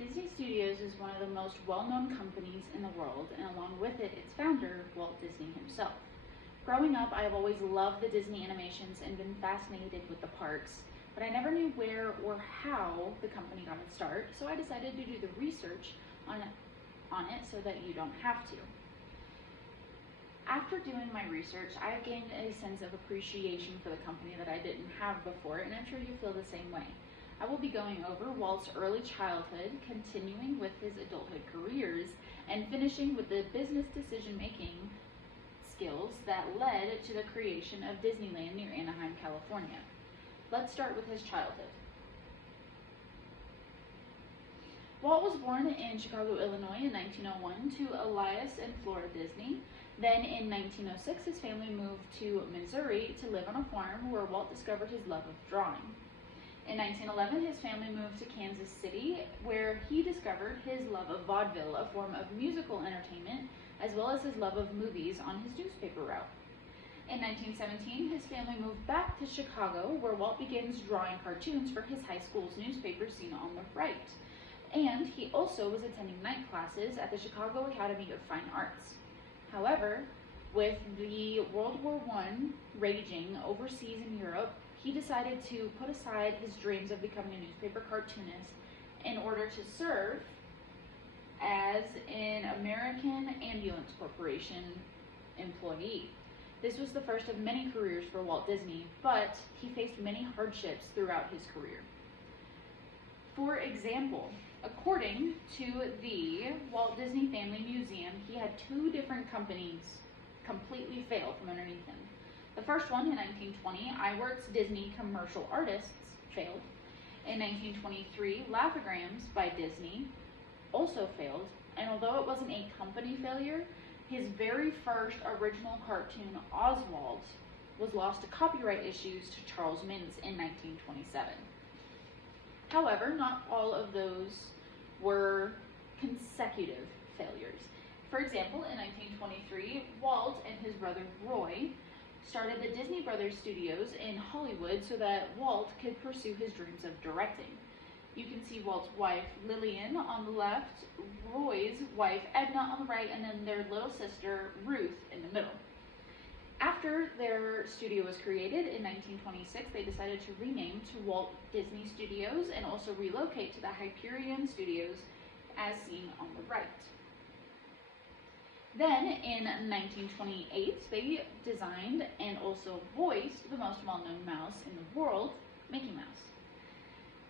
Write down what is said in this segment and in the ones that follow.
Disney Studios is one of the most well-known companies in the world, and along with it, its founder, Walt Disney himself. Growing up, I have always loved the Disney animations and been fascinated with the parks, but I never knew where or how the company got its start, so I decided to do the research on it so that you don't have to. After doing my research, I've gained a sense of appreciation for the company that I didn't have before, and I'm sure you feel the same way. I will be going over Walt's early childhood, continuing with his adulthood careers, and finishing with the business decision-making skills that led to the creation of Disneyland near Anaheim, California. Let's start with his childhood. Walt was born in Chicago, Illinois in 1901 to Elias and Flora Disney. Then in 1906, his family moved to Missouri to live on a farm where Walt discovered his love of drawing. In 1911, his family moved to Kansas City, where he discovered his love of vaudeville, a form of musical entertainment, as well as his love of movies on his newspaper route. In 1917, his family moved back to Chicago, where Walt begins drawing cartoons for his high school's newspaper seen on the right. And he also was attending night classes at the Chicago Academy of Fine Arts. However, with the World War I raging overseas in Europe, he decided to put aside his dreams of becoming a newspaper cartoonist in order to serve as an American Ambulance Corporation employee. This was the first of many careers for Walt Disney, but he faced many hardships throughout his career. For example, according to the Walt Disney Family Museum, he had two different companies completely fail from underneath him. The first one in 1920, iWorks Disney Commercial Artists, failed. In 1923, Laugh-O-Grams by Disney also failed, and although it wasn't a company failure, his very first original cartoon, Oswald, was lost to copyright issues to Charles Mintz in 1927. However, not all of those were consecutive failures. For example, in 1923, Walt and his brother Roy started the Disney Brothers Studios in Hollywood so that Walt could pursue his dreams of directing. You can see Walt's wife Lillian on the left, Roy's wife Edna on the right, and then their little sister Ruth in the middle. After their studio was created in 1926, they decided to rename to Walt Disney Studios and also relocate to the Hyperion Studios as seen on the right. Then in 1928, they designed and also voiced the most well-known mouse in the world, Mickey Mouse.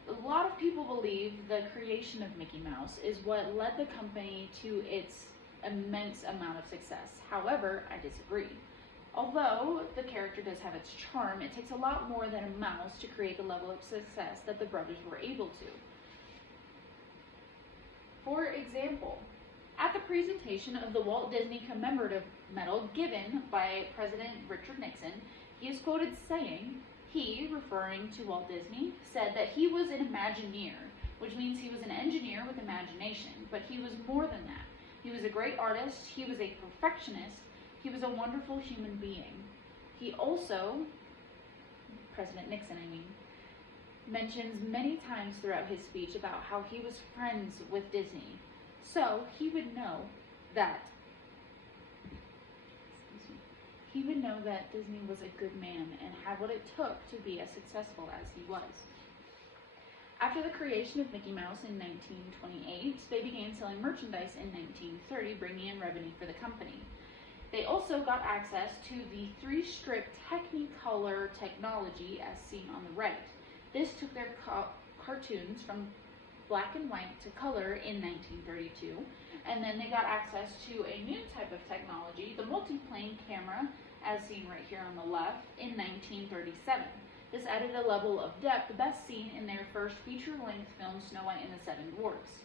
A lot of people believe the creation of Mickey Mouse is what led the company to its immense amount of success. However, I disagree. Although the character does have its charm, it takes a lot more than a mouse to create the level of success that the brothers were able to. For example, at the presentation of the Walt Disney Commemorative Medal given by President Richard Nixon, he is quoted saying, he, referring to Walt Disney, said that he was an Imagineer, which means he was an engineer with imagination, but he was more than that. He was a great artist, he was a perfectionist, he was a wonderful human being. He also, President Nixon mentions many times throughout his speech about how he was friends with Disney. So he would know that Disney was a good man and had what it took to be as successful as he was. After the creation of Mickey Mouse in 1928, they began selling merchandise in 1930, bringing in revenue for the company. They also got access to the 3-strip Technicolor technology as seen on the right. This took their cartoons from black and white to color in 1932, and then they got access to a new type of technology, the multiplane camera, as seen right here on the left, in 1937. This added a level of depth best seen in their first feature-length film, Snow White and the Seven Dwarfs.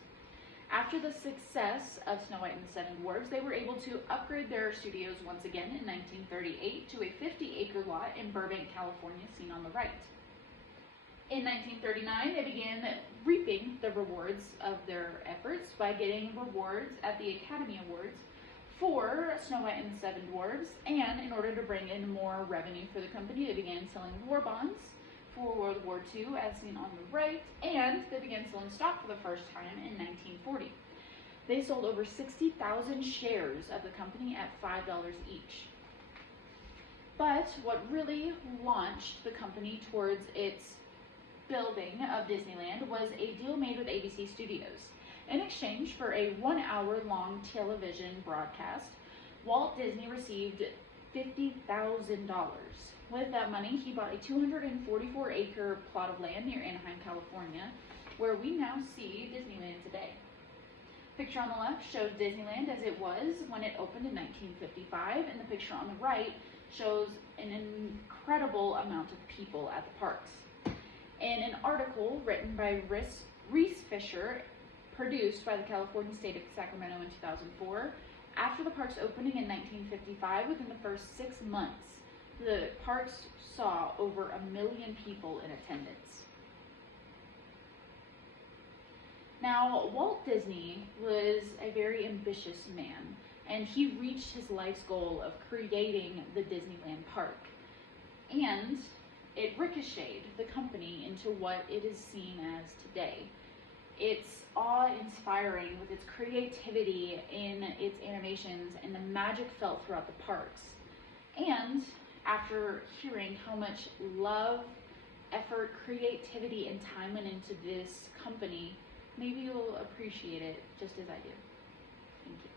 After the success of Snow White and the Seven Dwarfs, they were able to upgrade their studios once again in 1938 to a 50-acre lot in Burbank, California, seen on the right. In 1939, they began reaping the rewards of their efforts by getting rewards at the Academy Awards for Snow White and the Seven Dwarfs, and in order to bring in more revenue for the company, they began selling war bonds for World War II, as seen on the right, and they began selling stock for the first time in 1940. They sold over 60,000 shares of the company at $5 each. But what really launched the company towards its building of Disneyland was a deal made with ABC Studios. In exchange for a 1-hour-long television broadcast, Walt Disney received $50,000. With that money, he bought a 244-acre plot of land near Anaheim, California, where we now see Disneyland today. Picture on the left shows Disneyland as it was when it opened in 1955, and the picture on the right shows an incredible amount of people at the parks. In an article written by Reese Fisher, produced by the California State of Sacramento in 2004, after the park's opening in 1955, within the first 6 months, the parks saw over 1 million people in attendance. Now, Walt Disney was a very ambitious man, and he reached his life's goal of creating the Disneyland park. And it ricocheted the company into what it is seen as today. It's awe-inspiring with its creativity in its animations and the magic felt throughout the parks. And after hearing how much love, effort, creativity, and time went into this company, maybe you'll appreciate it just as I do. Thank you.